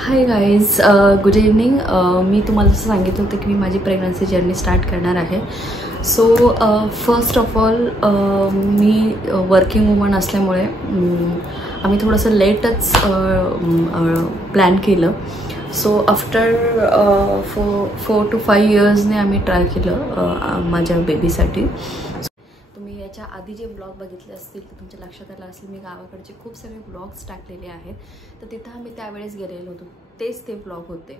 हाय guys, good evening. मी तुम्हाला जसं सांगितलं होतं की मी माझी प्रेग्नन्सी जर्नी स्टार्ट करणार आहे. So first of all me working woman असल्यामुळे आम्ही थोडंसं लेटच प्लॅन केलं. सो आफ्टर 4 to 5 इयर्सने आम्ही ट्राय केलं माझ्या बेबीसाठी. याच्या आधी जे ब्लॉग बघितले असतील तर तुमच्या लक्षात आलं असेल मी गावाकडचे खूप सगळे ब्लॉग्स टाकलेले आहेत. तर तिथं आम्ही त्यावेळेस गेलेलो होतो, तेच ते ब्लॉग होते.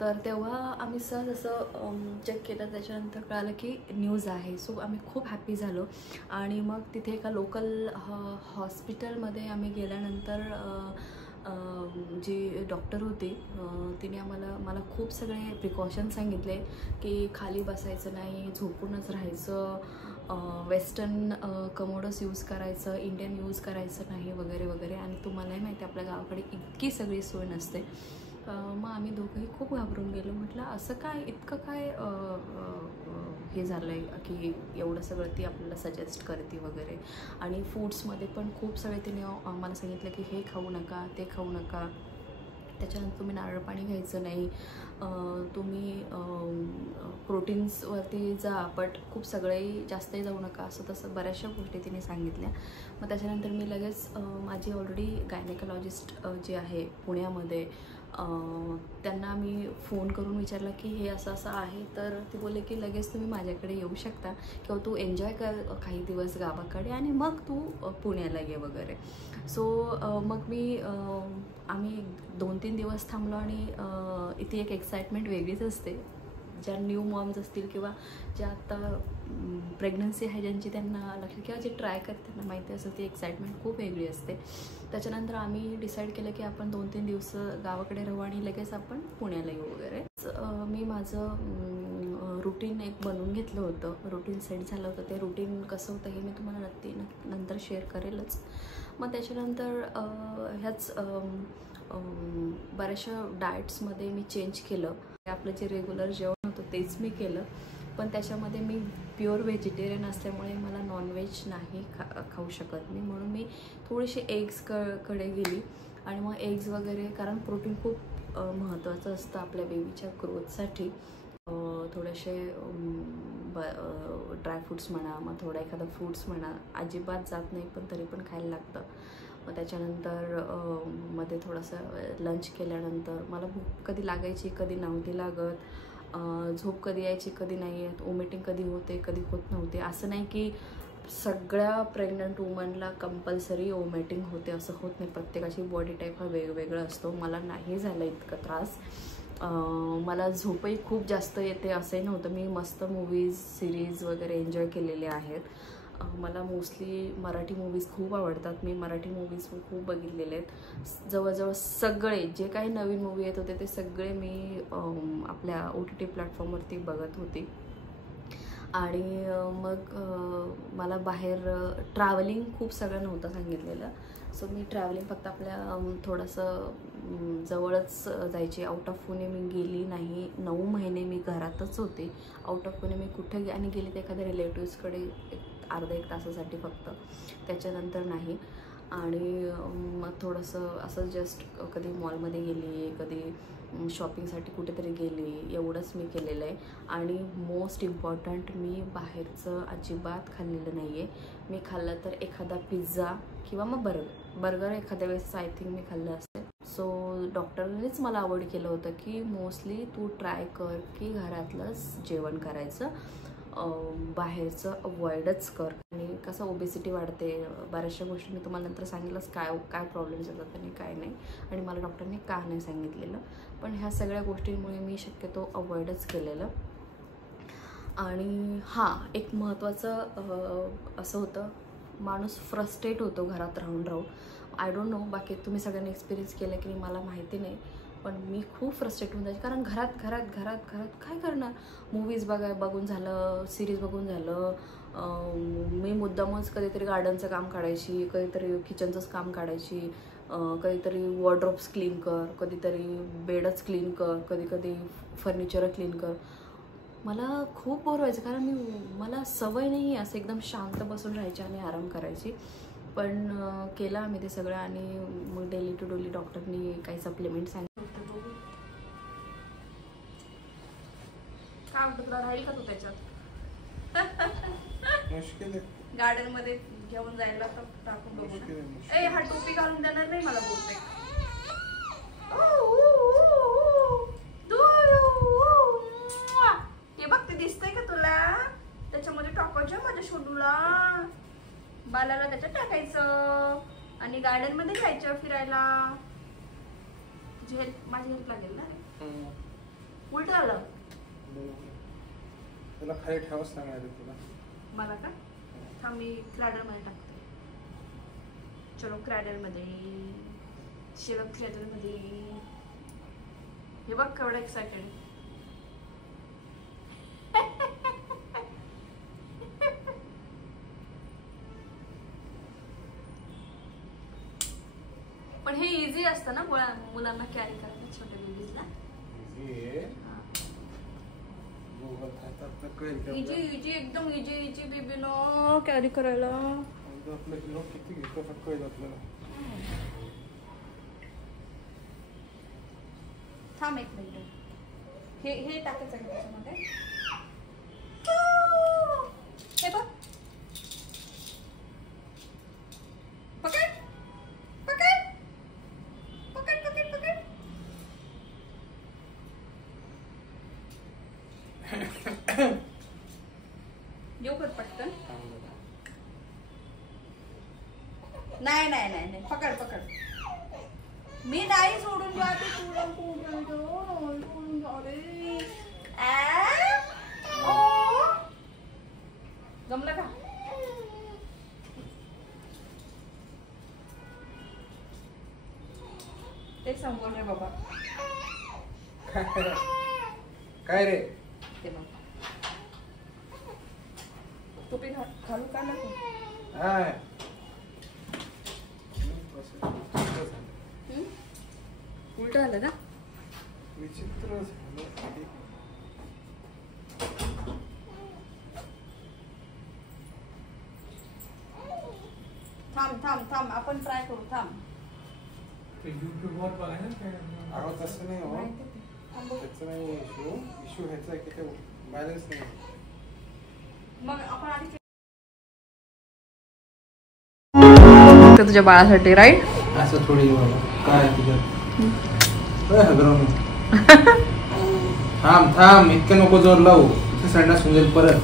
तर तेव्हा आम्ही सहज असं चेक केलं, त्याच्यानंतर कळालं की न्यूज आहे. सो आम्ही खूप हॅप्पी झालो. आणि मग तिथे एका लोकल हॉस्पिटलमध्ये आम्ही गेल्यानंतर जी डॉक्टर होती तिने मला खूप सगळे प्रिकॉशन सांगितले की खाली बसायचं नाही, झोपूनच राहायचं, वेस्टर्न कमोडस यूज करायचं, इंडियन यूज करायचं नाही वगैरे वगैरे. आणि तुम्हालाही माहिती आपल्या गावाकडे इतकी सगळी सोय नसते. मग आम्ही दोघंही खूप घाबरून गेलो. म्हटलं असं काय, इतकं काय हे झालं आहे की एवढं सगळं ती आपल्याला सजेस्ट करते वगैरे. आणि फूड्समध्ये पण खूप सगळे तिने आम्हाला सांगितलं की हे खाऊ नका, ते खाऊ नका, त्याच्यानंतर तुम्ही नारळ पाणी घ्यायचं नाही, तुम्ही प्रोटीन्सवरती जा बट खूप सगळेही जास्तही जाऊ नका, असं तसं बऱ्याचशा गोष्टी तिने सांगितल्या. मग त्याच्यानंतर मी लगेच माझी ऑलरेडी गायनेकोलॉजिस्ट जे आहे पुण्यामध्ये त्यांना मी फोन करून विचारलं की हे असं असं आहे. तर ते बोलले की लगेच तुम्ही माझ्याकडे येऊ शकता किंवा तू एन्जॉय कर काही दिवस गावाकडे आणि मग तू पुण्याला ये वगैरे. सो मग आम्ही 2-3 दिवस थांबलो. आणि इथे एक एक्साइटमेंट वेगळीच असते. ज्या न्यू मॉम्स असतील किंवा ज्या आत्ता प्रेग्नन्सी आहे ज्यांची, त्यांना लक्षात किंवा जे ट्राय करते त्यांना माहिती असेल ती एक्साइटमेंट खूप वेगळी असते. त्याच्यानंतर आम्ही डिसाईड केलं की आपण 2-3 दिवस गावाकडे राहू आणि लगेच आपण पुण्याला येऊ वगैरे. मी माझं रुटीन एक बनवून घेतलं होतं, रुटीन सेट झालं होतं. ते रुटीन कसं होतं हे मी तुम्हाला नंतर शेअर करेलच. मग त्याच्यानंतर ह्याच बऱ्याचशा डाएट्समध्ये मी चेंज केलं. आपलं जे रेग्युलर जेवण होतं तेच मी केलं, पण त्याच्यामध्ये मी प्युअर व्हेजिटेरियन असल्यामुळे मला नॉनव्हेज नाही खाऊ शकत मी. म्हणून मी थोडीशी एग्सकडे गेली. आणि मग एग्स वगैरे, कारण प्रोटीन खूप महत्त्वाचं असतं आपल्या बेबीच्या ग्रोथसाठी. थोडेसे ड्रायफ्रूट्स म्हणा, मग थोडा एखादा फ्रूट्स म्हणा, अजिबात जात नाही पण तरी पण खायला लागतं. मग त्याच्यानंतर मध्ये थोडंसं लंच केल्यानंतर मला भूक कधी लागायची, कधी नव्हती लागत, झोप कधी यायची, कधी नाही येत, वॉमिटिंग कधी होते, कधी होत नव्हते. असं नाही की सगळ्या प्रेग्नंट वुमनला कंपल्सरी वॉमिटिंग होते, असं होत नाही. प्रत्येकाची बॉडी टाईप हा वेगवेगळा असतो. मला नाही झाला इतका त्रास. मला झोपही खूप जास्त येते असंही नव्हतं. मी मस्त मूवीज, सिरीज वगैरे एन्जॉय केलेले आहेत. मला मोस्टली मराठी मूवीज खूप आवडतात. मी मराठी मूवीज खूप बघितलेले आहेत. जवळजवळ सगळे जे काही नवीन मूवी येत होते ते सगळे मी आपल्या OTT प्लॅटफॉर्मवरती बघत होती. आणि मग मला बाहेर ट्रॅव्हलिंग खूप सगळं नव्हतं सांगितलेलं. सो मी ट्रॅव्हलिंग फक्त आपल्या थोडंसं जवळच जायची. आउट ऑफ पुणे मी गेली नाही. 9 महिने मी घरातच होते. आउट ऑफ पुणे मी कुठे गेली तर एखाद्या रिलेटिव्सकडे अर्धा 1 तासासाठी फक्त, त्याच्यानंतर नाही. आणि मग थोडंसं असं जस्ट कधी मॉलमध्ये गेली, कधी शॉपिंगसाठी कुठेतरी गेली, एवढंच मी केलेलं आहे. आणि मोस्ट इम्पॉर्टंट, मी बाहेरचं अजिबात खाल्लेलं नाही आहे. मी खाल्लं तर एखादा पिझ्झा किंवा मग बर्गर एखाद्या वेळेस आय थिंक मी खाल्लं असेल. सो डॉक्टरनेच मला अवॉइड केलं होतं की मोस्टली तू ट्राय कर की घरातलंच जेवण करायचं, बाहेरचं अवॉइडच कर. आणि कसं ओबेसिटी वाढते, बऱ्याचशा गोष्टी मी तुम्हाला नंतर सांगितलंच काय प्रॉब्लेम्स येतात आणि काय नाही. आणि मला डॉक्टरने का नाही सांगितलेलं, पण ह्या सगळ्या गोष्टींमुळे मी शक्यतो अवॉइडच केलेलं. आणि हां, एक महत्त्वाचं असं होतं, माणूस फ्रस्ट्रेट होतो घरात राहून. आय डोंट नो बाकी तुम्ही सगळ्यांनी एक्सपिरियन्स केलं की मला माहिती नाही, पण मी खूप फ्रस्ट्रेट होऊन जायची. कारण घरात काय करणार, मूवीज बघून झालं, सिरीज बघून झालं. मी मुद्दामच कधीतरी गार्डनचं काम काढायची, कधीतरी किचनचंच काम काढायची, कधीतरी वॉर्डरोब्स क्लीन कर, कधीतरी बेडच क्लीन कर, कधी फर्निचर क्लीन कर. मला खूप बोर व्हायचं, कारण मला सवय नाही असं एकदम शांत बसून राहायची आणि आराम करायची. पण केलं आम्ही ते सगळं. आणि मग डेली टू डेली डॉक्टरनी काही सप्लिमेंट सांगितलं. वाटतं तुला राहील का तू त्याच्यात? मुश्किल आहे. गार्डन मध्ये घेऊन जायला तर टाकून बघू मुश्किल आहे, ना. मुश्किल. ए हा टोपी घालून देणार नाही मला बोलते. हे बघ ते दिसतंय का तुला? त्याच्यामध्ये टाकायचं माझ्या शोधूला, बालाला त्याच्यात टाकायचं आणि गार्डन मध्ये जायचं फिरायला. तुझी हेल्प, माझी हेल्प लागेल ना. उलट आलं तुला खाली ठेवाच लागणार आहे तुला. मला का? थांब मी क्रॅडल मध्ये टाकते. चलो क्रॅडल मध्ये, शिरक क्रॅडल मध्ये. हे बघ केवढं एक्सायटेड. पण हे इझी असतं ना मुलांना कॅरी करायला, छोट्या बेबीजला. इजी इजी एकदम इजी इजी बेबीनो कॅरी करायला. आपलं किलो किती घेतो फक्त कळलं आपल्याला. थांब एक मिनिट. हे टाकायचं का त्याच्यामध्ये? हे बघ, पकड पकड पकड पकड पकड. येऊ कर पटकन. नाही नाही नाही नाही, पकड पकड. मी नाही सोडून जाते तुला. सोडून जाते. जमलं का? ते सांगून रे बाबा. काय रे? ते बघ, टोपी घालू का नको? उलट आलं ना. विचित्र झालं. थांब थांब थांब, आपण ट्राय करू. थांब. युट्यूबवर बघा ना. अहो तसं नाही हो, त्याचं नाही इश्यू ह्याचा आहे की ते बॅलन्स नाही. मग आपण आधी तुझ्या बाळासाठी, राईट? असं थोडी काय तुझं थांब थांब, इतकं नको जोर लावू. संडास म्हणजे परत